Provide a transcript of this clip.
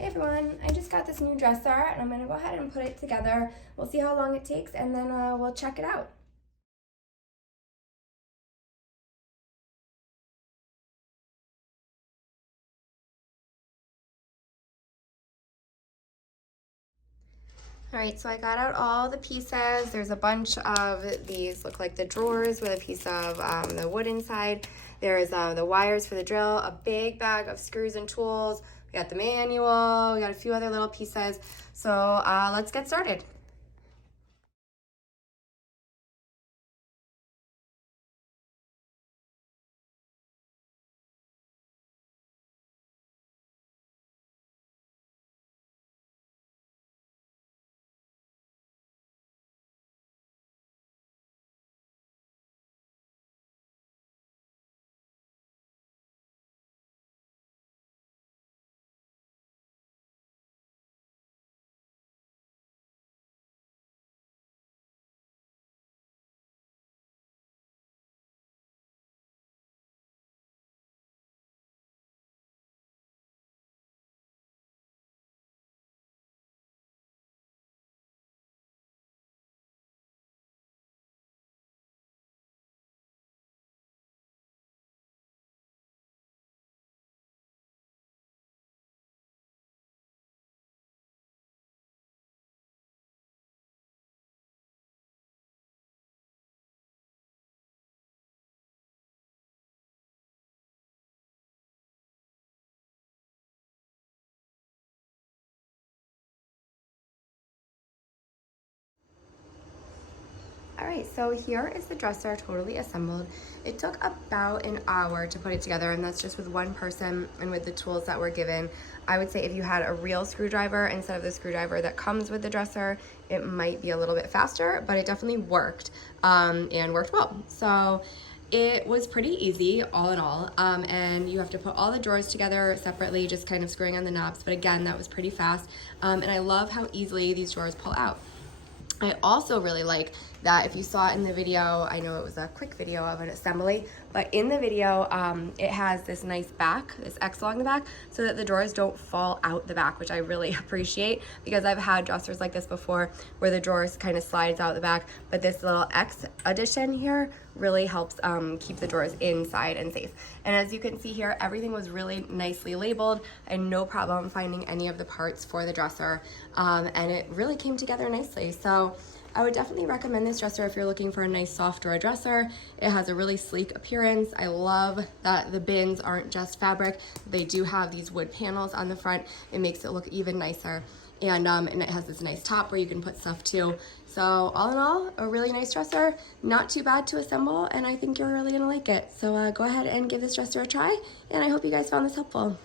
Hey everyone, I just got this new dresser and I'm going to go ahead and put it together. We'll see how long it takes and then we'll check it out. Alright, so I got out all the pieces. There's a bunch of these, look like the drawers with a piece of the wood inside. There's the wires for the drill, a big bag of screws and tools. We got the manual, we got a few other little pieces. So let's get started. All right, so here is the dresser totally assembled. It took about an hour to put it together, and that's just with one person and with the tools that were given. I would say if you had a real screwdriver instead of the screwdriver that comes with the dresser, it might be a little bit faster, but it definitely worked and worked well. So it was pretty easy all in all, and you have to put all the drawers together separately, just kind of screwing on the knobs, but again, that was pretty fast, and I love how easily these drawers pull out. I also really like that if you saw it in the video, I know it was a quick video of an assembly, but in the video, it has this nice back, this X along the back, so that the drawers don't fall out the back, which I really appreciate because I've had dressers like this before where the drawers kind of slides out the back, but this little X addition here really helps keep the drawers inside and safe. And as you can see here, everything was really nicely labeled and no problem finding any of the parts for the dresser, and it really came together nicely. So I would definitely recommend this dresser if you're looking for a nice soft drawer dresser. It has a really sleek appearance. I love that the bins aren't just fabric. They do have these wood panels on the front. It makes it look even nicer. And it has this nice top where you can put stuff too. So all in all, a really nice dresser, not too bad to assemble, and I think you're really gonna like it. So go ahead and give this dresser a try, and I hope you guys found this helpful.